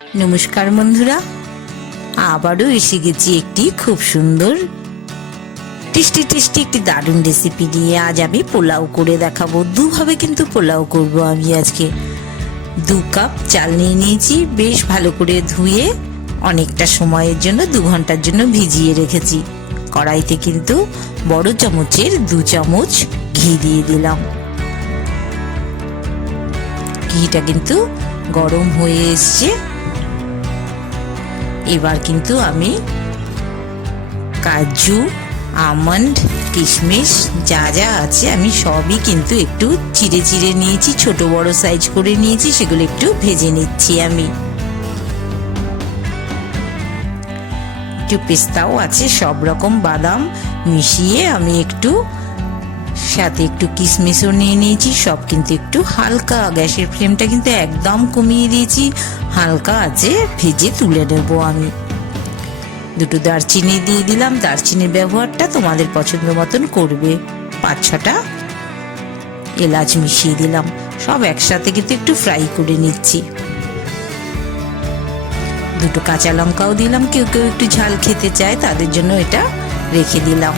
নমস্কার বন্ধুরা, আবারও এসে গেছি একটি খুব সুন্দর টেস্টি একটি দারুণ রেসিপি নিয়ে। আজ আমি পোলাও করে দেখাবো। দুভাবে কিন্তু পোলাও করব আমি আজকে। 2 কাপ চাল নিয়ে নিয়েছি, বেশ ভালো করে ধুয়ে অনেকটা সময়ের জন্য 2 ঘন্টার জন্য ভিজিয়ে রেখেছি। কড়াইতে কিন্তু বড় চামচের 2 চামচ ঘি দিয়ে দিলাম। ঘিটা কিন্তু গরম হয়ে এসছে। এবার কিন্তু আমি কাজু, আমন্ড, কিশমিশ যা যা আছে আমি সবই কিন্তু একটু চিড়ে নিয়েছি, ছোট বড় সাইজ করে নিয়েছি। সেগুলো একটু ভেজে নিচ্ছি। আমি একটু পেস্তাও আছে, সব রকম বাদাম মিশিয়ে আমি একটু সাথে একটু কিশমিশও নিয়ে নিয়েছি। সব কিন্তু একটু হালকা, গ্যাসের ফ্লেমটা কিন্তু একদম কমিয়ে দিয়েছি, হালকা আছে ভেজে তুলে নেবো আমি। 2 দারচিনি দিয়ে দিলাম। দারচিনির ব্যবহারটা তোমাদের পছন্দ মতন করবে। 5-6টা এলাচ মিশিয়ে দিলাম। সব একসাথে কিন্তু একটু ফ্রাই করে নিচ্ছি। 2 কাঁচা লঙ্কাও দিলাম, কেউ কেউ একটু ঝাল খেতে চায়, তাদের জন্য এটা রেখে দিলাম।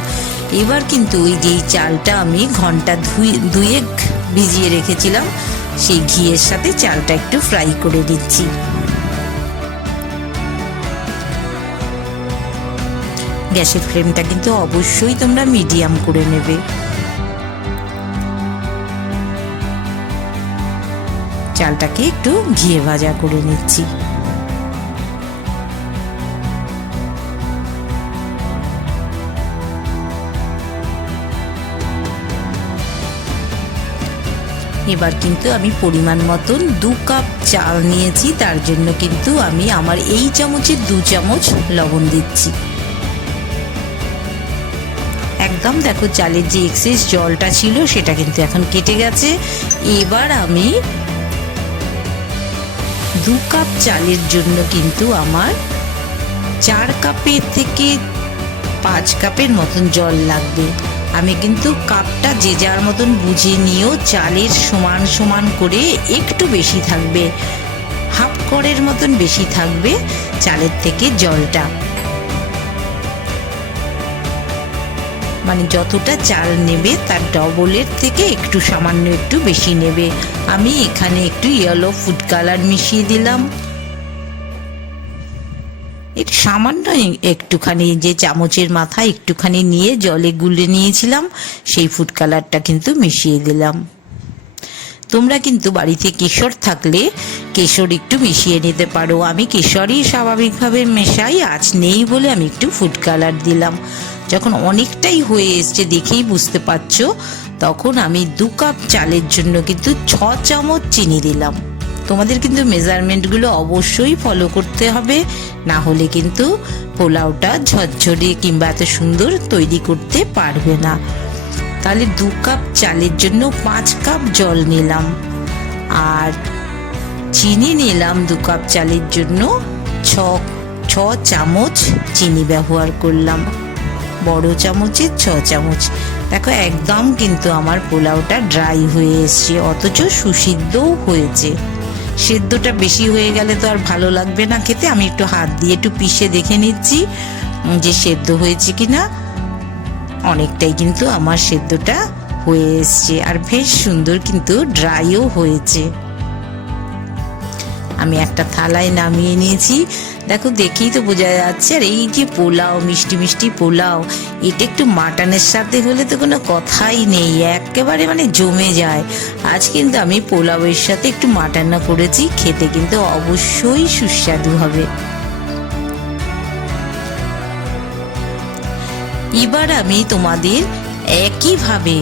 এবার কিন্তু ওই যেই চালটা আমি ঘন্টা দুয়ে ভিজিয়ে রেখেছিলাম, সেই ঘিয়ের সাথে চালটা একটু ফ্রাই করে দিচ্ছি। গ্যাসের ফ্লেমটা কিন্তু অবশ্যই তোমরা মিডিয়াম করে নেবে। চালটাকে একটু ঘিয়ে ভাজা করে নিচ্ছি। এবার কিন্তু আমি পরিমাণ মতন 2 কাপ চাল নিয়েছি, তার জন্য কিন্তু আমি আমার এই চামচের 2 চামচ লবণ দিচ্ছি। একদম দেখো চালের যে এক্সেস জলটা ছিল সেটা কিন্তু এখন কেটে গেছে। এবার আমি 2 কাপ চালের জন্য কিন্তু আমার 4 কাপের থেকে 5 কাপের মতন জল লাগবে। আমি কিন্তু কাপটা যে যার মতন বুঝে নিয়েও, চালের সমান করে একটু বেশি থাকবে, হাফ কড়ের মতন বেশি থাকবে চালের থেকে জলটা। মানে যতটা চাল নেবে তার ডবলের থেকে একটু সামান্য একটু বেশি নেবে। আমি এখানে একটু ইয়েলো ফুড কালার মিশিয়ে দিলাম। একটু সামান্য একটুখানি, যে চামচের মাথায় একটুখানি নিয়ে জলে গুলে নিয়েছিলাম, সেই ফুড কালারটা কিন্তু মিশিয়ে দিলাম। তোমরা কিন্তু বাড়িতে কেশর থাকলে কেশর একটু মিশিয়ে নিতে পারো। আমি কেশরই স্বাভাবিকভাবে মেশাই, আজ নেই বলে আমি একটু ফুড কালার দিলাম। যখন অনেকটাই হয়ে এসছে দেখেই বুঝতে পারছো, তখন আমি 2 কাপ চালের জন্য কিন্তু 6 চামচ চিনি দিলাম। তোমাদের কিন্তু মেজারমেন্টগুলো অবশ্যই ফলো করতে হবে, না হলে কিন্তু পোলাওটা ঝরঝরে কিংবা এত সুন্দর তৈরি করতে পারবে না। তাহলে 2 কাপ চালের জন্য 5 কাপ জল নিলাম, আর চিনি নিলাম 2 কাপ চালের জন্য 6 চামচ চিনি ব্যবহার করলাম, বড় চামচের 6 চামচ। দেখো একদম কিন্তু আমার পোলাওটা ড্রাই হয়ে এসছে, অথচ সুসিদ্ধও হয়েছে। সেদ্ধটা বেশি হয়ে গেলে তো আর ভালো লাগবে না খেতে। আমি একটু হাত দিয়ে একটু পিষে দেখে নিচ্ছি যে সেদ্ধ হয়েছে কিনা। অনেকটাই কিন্তু আমার সেদ্ধটা হয়ে এসছে, আর বেশ সুন্দর কিন্তু ড্রাইও হয়েছে। আমি একটা থালায় নামিয়ে নিয়েছি। দেখো দেখেই তো বোঝা যাচ্ছে। আর এই যে পোলাও, মিষ্টি পোলাও, এটা একটু মাটনের সাথে হলে তো কোনো কথাই নেই, একেবারে মানে জমে যায়। আজ কিন্তু আমি পোলাওয়ের সাথে একটু মাটন করেছি, খেতে কিন্তু অবশ্যই সুস্বাদু হবে। এবার আমি তোমাদের একইভাবে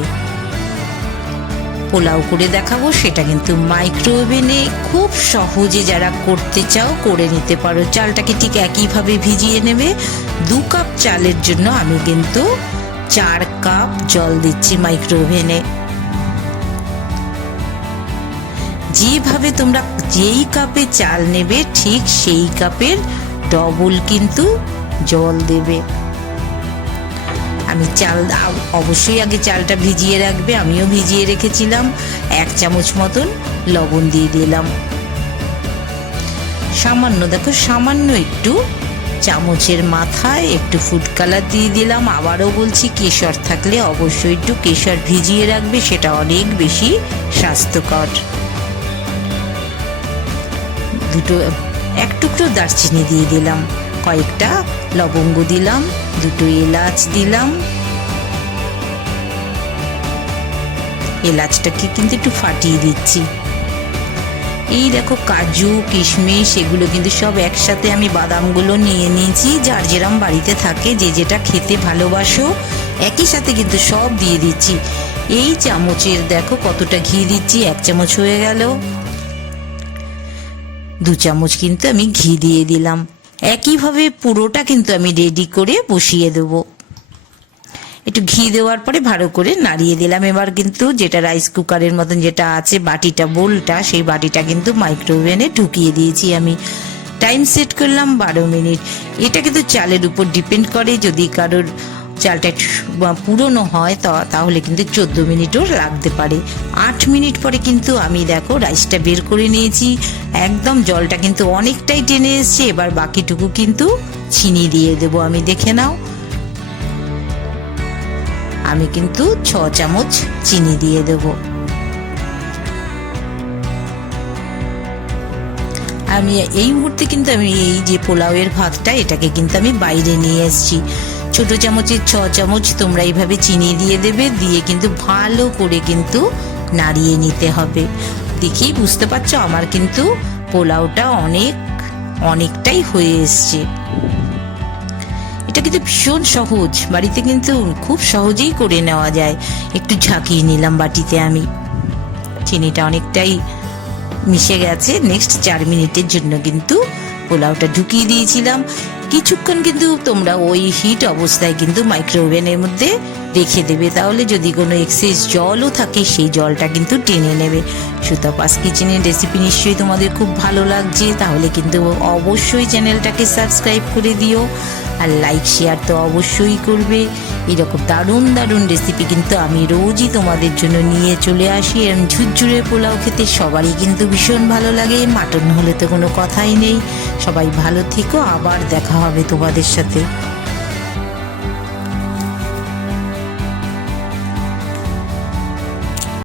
পোলাও করে দেখাবো। সেটা কিন্তু মাইক্রোওভেনে খুব সহজে যারা করতে চাও করে নিতে পারো। চালটাকে ঠিক একইভাবে ভিজিয়ে নেবে। 2 কাপ চালের জন্য আমি কিন্তু 4 কাপ জল দিচ্ছি মাইক্রোওভেনে। যেভাবে তোমরা যেই কাপে চাল নেবে ঠিক সেই কাপের ডবল কিন্তু জল দেবে। আমি চাল অবশ্যই আগে চালটা ভিজিয়ে রাখবে, আমিও ভিজিয়ে রেখেছিলাম। 1 চামচ মতন লবণ দিয়ে দিলাম। সামান্য, দেখো সামান্য একটু চামচের মাথায় একটু ফুড কালার দিয়ে দিলাম। আবারও বলছি, কেশর থাকলে অবশ্যই একটু কেশর ভিজিয়ে রাখবে, সেটা অনেক বেশি স্বাস্থ্যকর। এক টুকরো দারচিনি দিয়ে দিলাম, কয়েকটা লবঙ্গ দিলাম, দুটো এলাচ দিলাম। এলাচটাকে কিন্তু একটু ফাটিয়ে দিচ্ছি। এই দেখো কাজু কিশমিশ এগুলো কিন্তু সব একসাথে আমি বাদামগুলো নিয়ে নিয়েছি, যার যেরম বাড়িতে থাকে, যে যেটা খেতে ভালোবাসো একই সাথে কিন্তু সব দিয়ে দিচ্ছি। এই চামচের দেখো কতটা ঘি দিচ্ছি, 1 চামচ হয়ে গেল। 2 চামচ কিন্তু আমি ঘি দিয়ে দিলাম। একইভাবে পুরোটা কিন্তু আমি রেডি করে বসিয়ে দেবো। একটু ঘি দেওয়ার পরে ভালো করে নাড়িয়ে দিলাম। এবার কিন্তু যেটা রাইস কুকারের মতন যেটা আছে বাটিটা, বোলটা, সেই বাটিটা কিন্তু মাইক্রোওভেনে ঢুকিয়ে দিয়েছি আমি। টাইম সেট করলাম 12 মিনিট। এটা কিন্তু চালের উপর ডিপেন্ড করে, যদি কারোর চালটা একটু পুরনো হয় তাহলে কিন্তু 14 মিনিটও লাগতে পারে। 8 মিনিট পরে কিন্তু আমি দেখো রাইসটা বের করে নিয়েছি। একদম জলটা কিন্তু অনেকটাই টেনে এসছে। এবার বাকিটুকু কিন্তু চিনি দিয়ে দেবো আমি, দেখে নাও। আমি কিন্তু 6 চামচ চিনি দিয়ে দেব। আমি এই মুহূর্তে কিন্তু আমি এই যে পোলাওয়ের ভাতটা, এটাকে কিন্তু আমি বাইরে নিয়ে এসেছি। ছোট চামচের 6 চামচ তোমরা এইভাবে চিনি দিয়ে দেবে, দিয়ে কিন্তু ভালো করে কিন্তু নাড়িয়ে নিতে হবে। দেখেই বুঝতে পারছো আমার কিন্তু পোলাওটা অনেকটাই হয়ে এসছে। এটা কিন্তু ভীষণ সহজ, বাড়িতে কিন্তু খুব সহজেই করে নেওয়া যায়। একটু ঝাঁকিয়ে নিলাম বাটিতে আমি, চিনিটা অনেকটাই মিশে গেছে। নেক্সট 4 মিনিটের জন্য কিন্তু পোলাওটা ঢুকিয়ে দিয়েছিলাম। কিছুক্ষণ কিন্তু তোমরা ওই হিট অবস্থায় কিন্তু মাইক্রোওভেনের মধ্যে রেখে দেবে, তাহলে যদি কোনো এক্সেস জলও থাকে সেই জলটা কিন্তু টেনে নেবে। সুতাপাস কিচেনের রেসিপি নিশ্চয়ই তোমাদের খুব ভালো লাগছে, তাহলে কিন্তু অবশ্যই চ্যানেলটাকে সাবস্ক্রাইব করে দিও, আর লাইক শেয়ার তো অবশ্যই করবে। এরকম দারুণ দারুণ রেসিপি কিন্তু আমি রোজই তোমাদের জন্য নিয়ে চলে আসি। এরকম ঝুরঝুরে পোলাও খেতে সবারই কিন্তু ভীষণ ভালো লাগে, মাটন হলে তো কোনো কথাই নেই। সবাই ভালো থেকো, আবার দেখা হবে তোমাদের সাথে।